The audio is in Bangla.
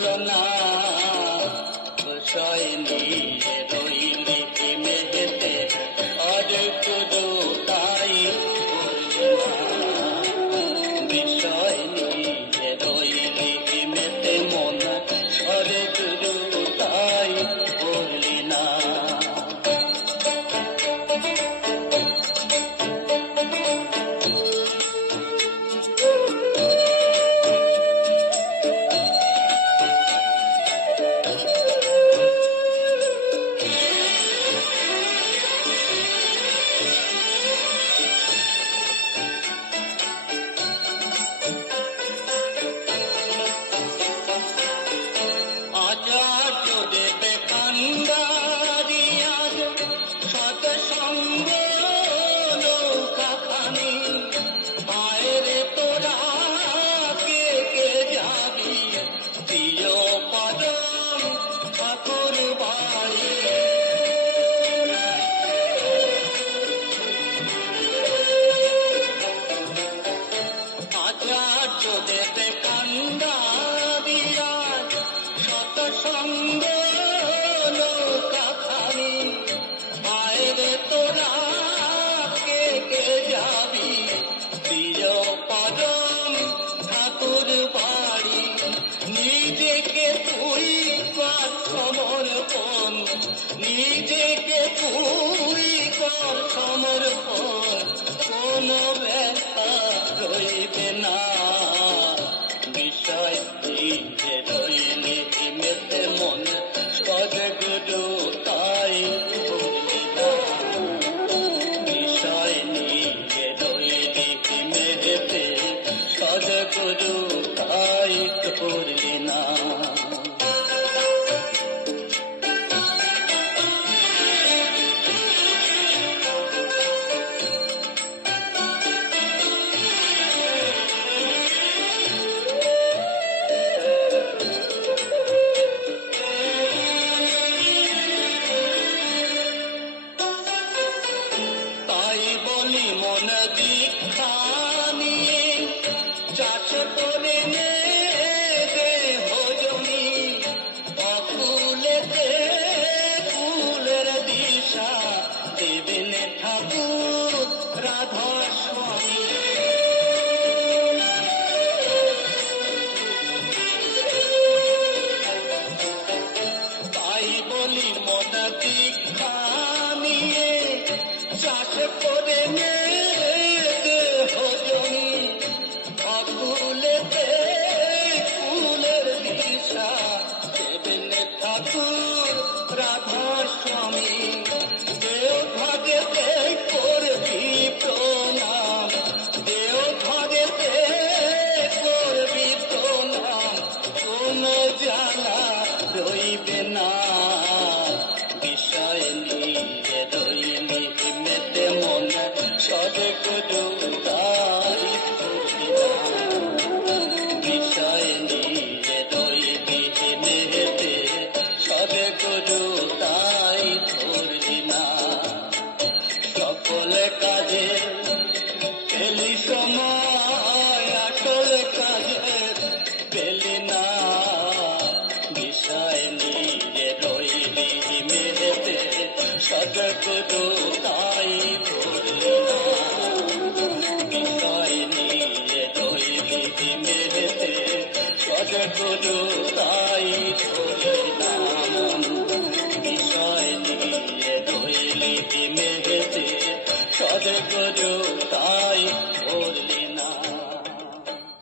হলো না বিষয় নিয়ে রইলি মেহেতে আর শুধু তাই বললি না বিষয় নিয়ে রইলি মেতে মন আর শুধু তাই বললি না নিজেকে তুই কর সমর্পণ কোনো ব্যথা রইবে না বিষয় দিয়ে রইলে মেতে মন সদগুরু তাই ভুলি না বিষয় নিয়ে রইলে মেতে সদগুরু তাই ভুলি না মন দীক্ষা নিয়ে চাষ করে নে ভজনী অকুলেতে ফুলের দিশা দেবেন ঠাকুর রাধা স্বামী তাই বলি মন দীক্ষা নিয়ে চাষ করে নে রাধা স্বামী দেও ভাগেতে করবি প্রণাম দেও ভাগেতে করবি প্রণাম কোন জানা রইবে না বিষয় নিয়ে রইলি মেতে মন সদগুরু তাই ভুলি না বিষয় নিয়ে রইলি মেতে সদগুরু তাই ধরলি না সকল কাজে পেলি সময় আসল কাজে পেলি না বিষয় নিয়ে রইলি মেতে সদগুরু তাই ধরলি না বিষয় নিয়ে রইলি মেতে সদগুরু তাই ধরলি না বিষয় নিয়ে রইলি মেতে সদগুরু